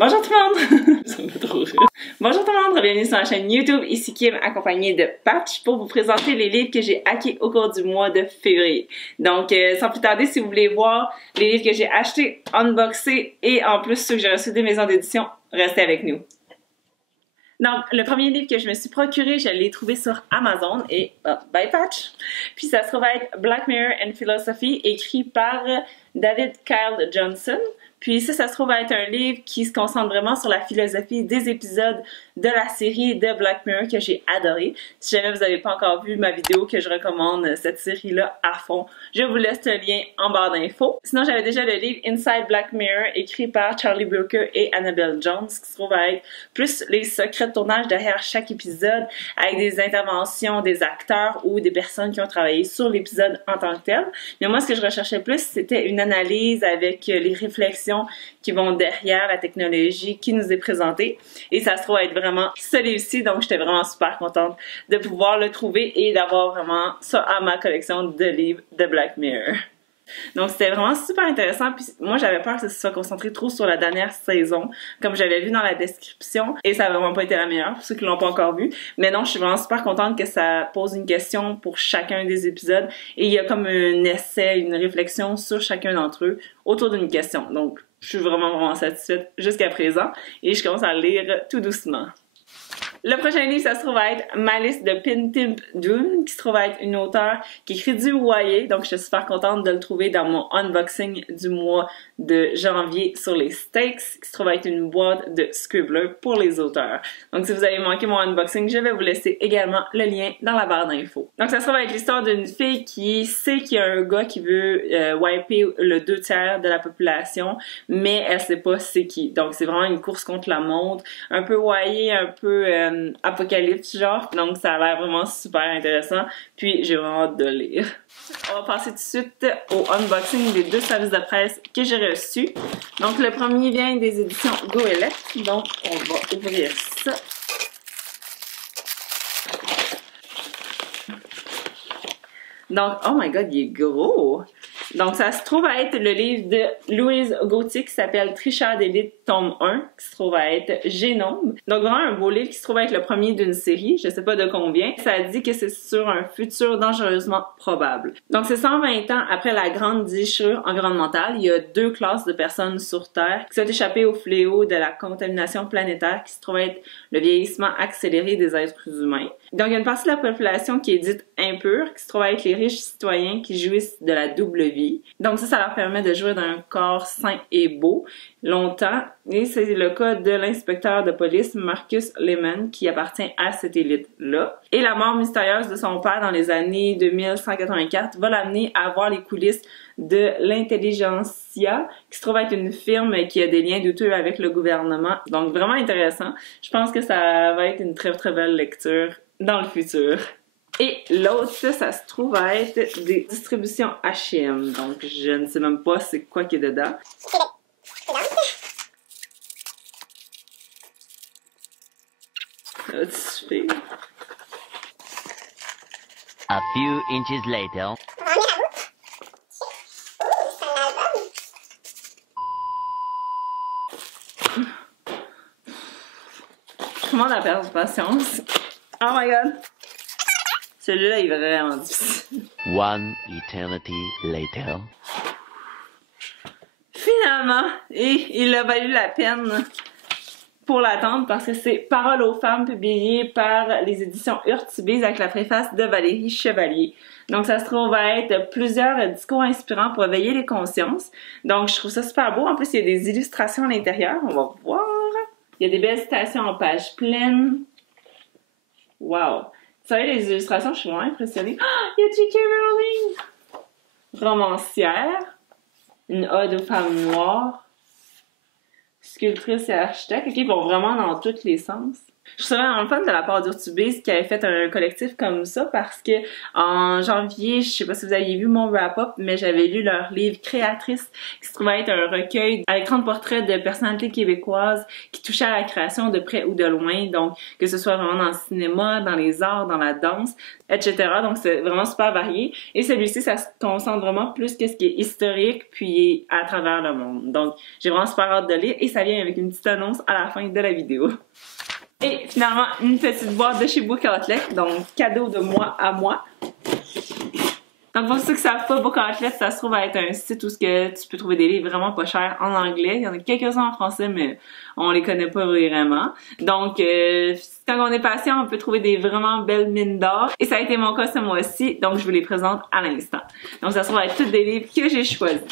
Bonjour tout le monde! Ça me fait trop rire. Bonjour tout le monde, bienvenue sur ma chaîne YouTube, ici Kim accompagnée de Patch pour vous présenter les livres que j'ai acquis au cours du mois de février. Donc sans plus tarder, si vous voulez voir les livres que j'ai achetés, unboxés et en plus ceux que j'ai reçus des maisons d'édition, restez avec nous. Donc, le premier livre que je me suis procuré, je l'ai trouvé sur Amazon et by Patch. Puis ça se trouve être Black Mirror and Philosophy, écrit par David Kyle Johnson. Puis ça se trouve être un livre qui se concentre vraiment sur la philosophie des épisodes de la série de Black Mirror que j'ai adoré. Si jamais vous n'avez pas encore vu ma vidéo que je recommande cette série-là à fond, je vous laisse le lien en barre d'infos. Sinon, j'avais déjà le livre Inside Black Mirror écrit par Charlie Brooker et Annabelle Jones qui se trouve être plus les secrets de tournage derrière chaque épisode avec des interventions des acteurs ou des personnes qui ont travaillé sur l'épisode en tant que tel. Mais moi, ce que je recherchais plus, c'était une analyse avec les réflexions qui vont derrière la technologie qui nous est présentée. Et ça se trouve être vraiment celui-ci, donc j'étais vraiment super contente de pouvoir le trouver et d'avoir vraiment ça à ma collection de livres de Black Mirror. Donc c'était vraiment super intéressant, puis moi j'avais peur que ça se soit concentré trop sur la dernière saison, comme j'avais vu dans la description, et ça a vraiment pas été la meilleure pour ceux qui l'ont pas encore vu, mais non, je suis vraiment super contente que ça pose une question pour chacun des épisodes, et il y a comme un essai, une réflexion sur chacun d'entre eux autour d'une question, donc je suis vraiment satisfaite jusqu'à présent, et je commence à lire tout doucement. Le prochain livre, ça se trouve être Malice de Pintip Dune, qui se trouve être une auteure qui écrit du YA, donc je suis super contente de le trouver dans mon unboxing du mois de janvier sur les Steaks, qui se trouve être une boîte de Scribbler pour les auteurs. Donc si vous avez manqué mon unboxing, je vais vous laisser également le lien dans la barre d'infos. Donc ça se trouve être l'histoire d'une fille qui sait qu'il y a un gars qui veut wiper le 2/3 de la population, mais elle sait pas c'est qui. Donc c'est vraiment une course contre la montre, un peu YA, un peu apocalypse genre, donc ça a l'air vraiment super intéressant, puis j'ai vraiment hâte de lire. On va passer tout de suite au unboxing des deux services de presse que j'ai reçus. Donc le premier vient des éditions Goélette, donc on va ouvrir ça. Donc, oh my god, il est gros! Donc, ça se trouve à être le livre de Louise Gauthier qui s'appelle Tricheur d'élite, tome 1, qui se trouve à être Génome. Donc, vraiment un beau livre qui se trouve à être le premier d'une série, je sais pas de combien. Ça dit que c'est sur un futur dangereusement probable. Donc, c'est 120 ans après la grande déchirure environnementale. Il y a 2 classes de personnes sur Terre qui sont échappées au fléau de la contamination planétaire qui se trouve être le vieillissement accéléré des êtres humains. Donc, il y a une partie de la population qui est dite impure, qui se trouve être les riches citoyens qui jouissent de la double vie. Donc ça leur permet de jouir d'un corps sain et beau longtemps. Et c'est le cas de l'inspecteur de police Marcus Lehman qui appartient à cette élite-là. Et la mort mystérieuse de son père dans les années 2184 va l'amener à voir les coulisses de l'Intelligentsia, qui se trouve être une firme qui a des liens douteux avec le gouvernement. Donc vraiment intéressant. Je pense que ça va être une très très belle lecture dans le futur. Et l'autre, ça se trouve à être des distributions H&M. Donc, je ne sais même pas c'est quoi qui est dedans. A few inches later. Comment on a perdu patience? Oh my god! Celui-là, il est vraiment difficile. One eternity later. Finalement, et il a valu la peine pour l'attendre parce que c'est Paroles aux femmes publié par les éditions Urtubise avec la préface de Valérie Chevalier. Donc ça se trouve à être plusieurs discours inspirants pour éveiller les consciences. Donc je trouve ça super beau. En plus, il y a des illustrations à l'intérieur. On va voir. Il y a des belles citations en page pleine. Wow! Vous savez, les illustrations, je suis vraiment impressionnée. Oh, il y a J.K. Rowling! Romancière. Une ode aux femmes noires. Sculptrice et architecte. OK, ils vont vraiment dans tous les sens. Je trouve ça vraiment le fun de la part d'Urtubise qui avait fait un collectif comme ça parce que en janvier, je sais pas si vous aviez vu mon wrap-up, mais j'avais lu leur livre Créatrice qui se trouvait être un recueil avec 30 portraits de personnalités québécoises qui touchaient à la création de près ou de loin, donc que ce soit vraiment dans le cinéma, dans les arts, dans la danse, etc. Donc c'est vraiment super varié. Et celui-ci, ça se concentre vraiment plus que ce qui est historique puis à travers le monde. Donc j'ai vraiment super hâte de lire et ça vient avec une petite annonce à la fin de la vidéo. Et finalement, une petite boîte de chez Book Outlet, donc cadeau de moi à moi. Donc pour ceux qui savent pas, Book Outlet, ça se trouve à être un site où tu peux trouver des livres vraiment pas chers en anglais. Il y en a quelques-uns en français, mais on les connaît pas vraiment. Donc quand on est patient, on peut trouver des vraiment belles mines d'or. Et ça a été mon cas ce mois-ci, donc je vous les présente à l'instant. Donc ça se trouve à être tous des livres que j'ai choisis.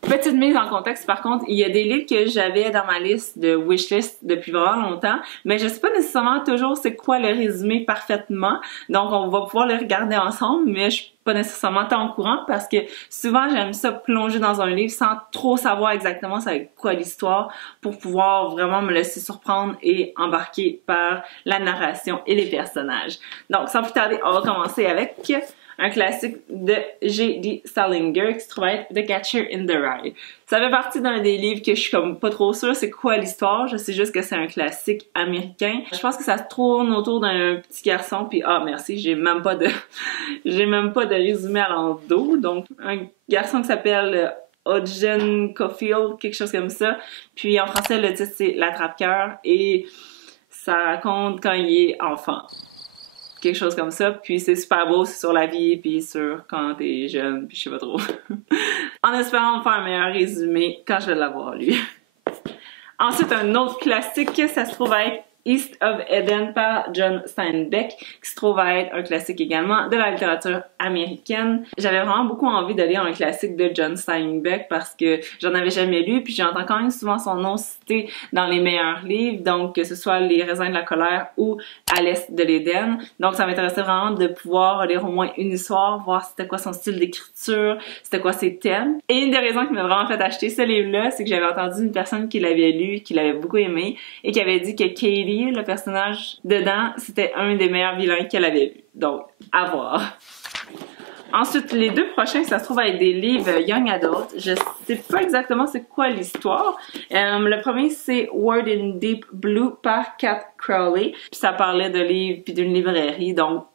Petite mise en contexte, par contre, il y a des livres que j'avais dans ma liste de wishlist depuis vraiment longtemps, mais je sais pas nécessairement toujours c'est quoi le résumé parfaitement, donc on va pouvoir les regarder ensemble, mais je suis pas nécessairement tant au courant parce que souvent j'aime ça plonger dans un livre sans trop savoir exactement c'est avec quoi l'histoire pour pouvoir vraiment me laisser surprendre et embarquer par la narration et les personnages. Donc sans plus tarder, on va commencer avec un classique de J.D. Salinger qui se trouve être The Catcher in the Rye. Ça fait partie d'un des livres que je suis comme pas trop sûre c'est quoi l'histoire, je sais juste que c'est un classique américain. Je pense que ça se tourne autour d'un petit garçon puis merci, j'ai même pas de résumé à l'endos. Donc un garçon qui s'appelle Ogden Caulfield, quelque chose comme ça. Puis en français le titre c'est L'attrape-cœur et ça raconte quand il est enfant. Quelque chose comme ça, puis c'est super beau, c'est sur la vie, puis sur quand t'es jeune, puis je sais pas trop. En espérant faire un meilleur résumé quand je vais l'avoir lu. Ensuite, un autre classique, ça se trouve être East of Eden par John Steinbeck, qui se trouve à être un classique également de la littérature américaine. J'avais vraiment beaucoup envie de lire un classique de John Steinbeck parce que j'en avais jamais lu, puis j'entends quand même souvent son nom cité dans les meilleurs livres, donc que ce soit Les raisins de la colère ou À l'est de l'Éden. Donc ça m'intéressait vraiment de pouvoir lire au moins une histoire, voir c'était quoi son style d'écriture, c'était quoi ses thèmes. Et une des raisons qui m'a vraiment fait acheter ce livre-là, c'est que j'avais entendu une personne qui l'avait lu, qui l'avait beaucoup aimé, et qui avait dit que Katie, le personnage dedans, c'était un des meilleurs vilains qu'elle avait vu. Donc, à voir. Ensuite, les deux prochains, ça se trouve être des livres Young Adult. Je sais pas exactement c'est quoi l'histoire. Le premier, c'est Word in Deep Blue par Kat Crowley. Puis ça parlait de livres puis d'une librairie, donc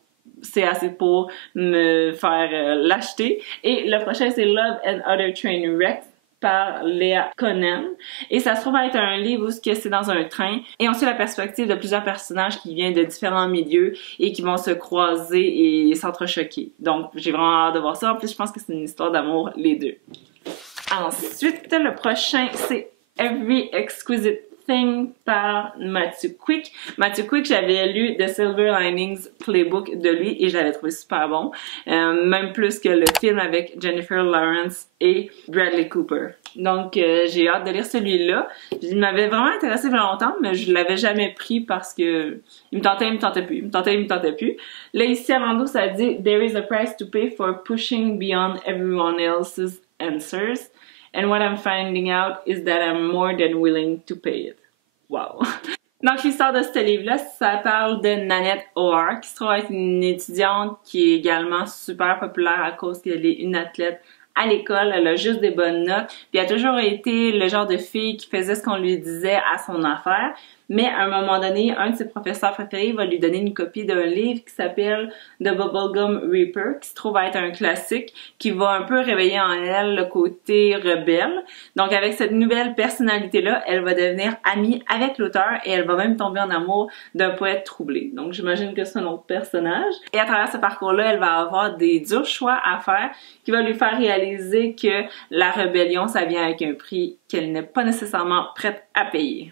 c'est assez pour me faire l'acheter. Et le prochain, c'est Love and Other Train Wrecks par Léa Conan. Et ça se trouve être un livre où c'est dans un train et on suit la perspective de plusieurs personnages qui viennent de différents milieux et qui vont se croiser et s'entrechoquer. Donc, j'ai vraiment hâte de voir ça. En plus, je pense que c'est une histoire d'amour, les deux. Ensuite, le prochain, c'est Every Exquisite Thing par Matthew Quick. Matthew Quick, j'avais lu The Silver Linings Playbook de lui et je l'avais trouvé super bon. Même plus que le film avec Jennifer Lawrence et Bradley Cooper. Donc, j'ai hâte de lire celui-là. Il m'avait vraiment intéressé pendant longtemps, mais je l'avais jamais pris parce que il me tentait plus. Là, ici, à l'endos, ça dit « There is a price to pay for pushing beyond everyone else's answers. And what I'm finding out is that I'm more than willing to pay it. » Wow! Donc, l'histoire de ce livre-là, ça parle de Nanette O'Hare, qui se trouve être une étudiante qui est également super populaire à cause qu'elle est une athlète à l'école, elle a juste des bonnes notes, puis elle a toujours été le genre de fille qui faisait ce qu'on lui disait à son affaire. Mais à un moment donné, un de ses professeurs préférés va lui donner une copie d'un livre qui s'appelle The Bubblegum Reaper, qui se trouve être un classique, qui va un peu réveiller en elle le côté rebelle. Donc avec cette nouvelle personnalité-là, elle va devenir amie avec l'auteur et elle va même tomber en amour d'un poète troublé. Donc j'imagine que c'est un autre personnage. Et à travers ce parcours-là, elle va avoir des durs choix à faire qui va lui faire réaliser que la rébellion, ça vient avec un prix qu'elle n'est pas nécessairement prête à payer.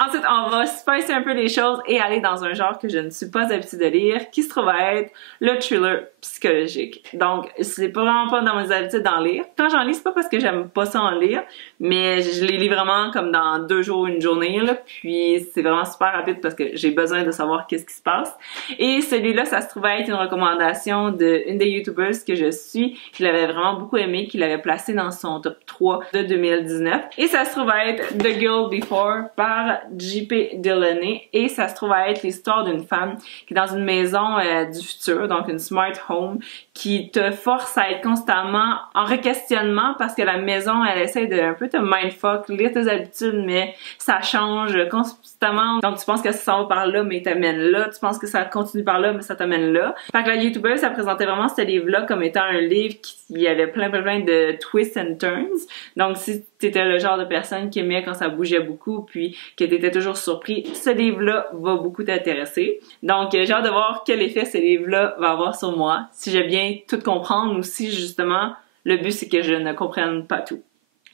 Ensuite, on va spicer un peu les choses et aller dans un genre que je ne suis pas habituée de lire, qui se trouve à être le thriller psychologique. Donc, c'est vraiment pas dans mes habitudes d'en lire. Quand j'en lis, c'est pas parce que j'aime pas ça en lire, mais je les lis vraiment comme dans 2 jours, une journée, là, puis c'est vraiment super rapide parce que j'ai besoin de savoir qu'est-ce qui se passe. Et celui-là, ça se trouve à être une recommandation d'une des YouTubers que je suis, qui l'avait vraiment beaucoup aimé, qui l'avait placé dans son top 3 de 2019. Et ça se trouve à être The Girl Before par J.P. Delaney et ça se trouve à être l'histoire d'une femme qui est dans une maison du futur, donc une smart home, qui te force à être constamment en requestionnement parce que la maison, elle essaie de un peu te mindfuck, lire tes habitudes, mais ça change constamment. Donc tu penses que ça s'en va par là, mais il t'amène là. Tu penses que ça continue par là, mais ça t'amène là. Fait que la YouTubeuse, ça présentait vraiment ce livre-là comme étant un livre qui avait plein de twists and turns. Donc si t'étais le genre de personne qui aimait quand ça bougeait beaucoup puis que t'étais toujours surpris, ce livre-là va beaucoup t'intéresser. Donc j'ai hâte de voir quel effet ce livre-là va avoir sur moi, si j'ai bien tout comprendre ou si justement le but c'est que je ne comprenne pas tout.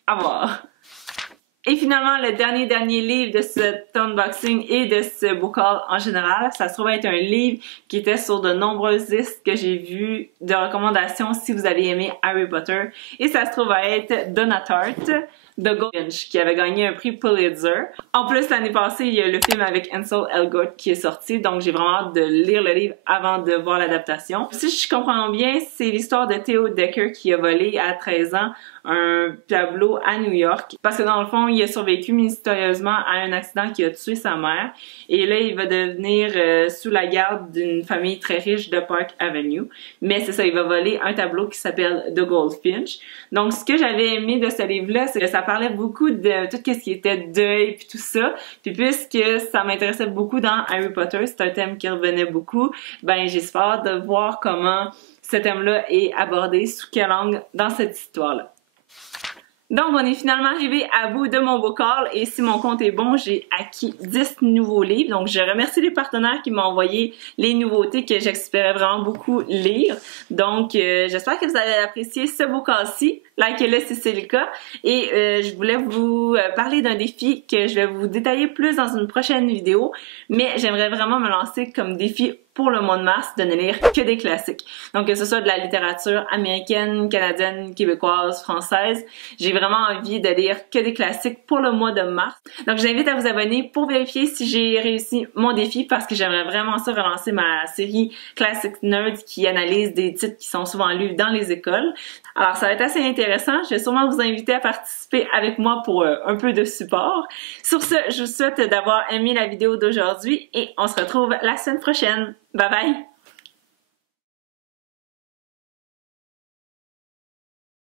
À voir! Et finalement, le dernier livre de cet unboxing et de ce book haul en général, ça se trouve être un livre qui était sur de nombreuses listes que j'ai vues de recommandations si vous avez aimé Harry Potter. Et ça se trouve à être Donna Tartt, The Goldfinch, qui avait gagné un prix Pulitzer. En plus, l'année passée, il y a le film avec Ansel Elgort qui est sorti, donc j'ai vraiment hâte de lire le livre avant de voir l'adaptation. Si je comprends bien, c'est l'histoire de Theo Decker qui a volé à 13 ans un tableau à New York parce que dans le fond, il a survécu mystérieusement à un accident qui a tué sa mère et là, il va devenir sous la garde d'une famille très riche de Park Avenue. Mais c'est ça, il va voler un tableau qui s'appelle The Goldfinch. Donc, ce que j'avais aimé de ce livre-là, c'est que ça parlait beaucoup de tout ce qui était deuil puis tout ça. Puis puisque ça m'intéressait beaucoup dans Harry Potter, c'est un thème qui revenait beaucoup, ben j'espère de voir comment ce thème-là est abordé, sous quel angle dans cette histoire-là. Donc, on est finalement arrivé à bout de mon book haul et si mon compte est bon, j'ai acquis 10 nouveaux livres. Donc, je remercie les partenaires qui m'ont envoyé les nouveautés que j'espérais vraiment beaucoup lire. Donc, j'espère que vous avez apprécié ce book haul-ci. Likez-le si c'est le cas. Et je voulais vous parler d'un défi que je vais vous détailler plus dans une prochaine vidéo. Mais j'aimerais vraiment me lancer comme défi pour le mois de mars de ne lire que des classiques. Donc que ce soit de la littérature américaine, canadienne, québécoise, française, j'ai vraiment envie de lire que des classiques pour le mois de mars. Donc je vous invite à vous abonner pour vérifier si j'ai réussi mon défi parce que j'aimerais vraiment ça relancer ma série Classic Nerds qui analyse des titres qui sont souvent lus dans les écoles. Alors ça va être assez intéressant, je vais sûrement vous inviter à participer avec moi pour un peu de support. Sur ce, je vous souhaite d'avoir aimé la vidéo d'aujourd'hui et on se retrouve la semaine prochaine. Bye bye!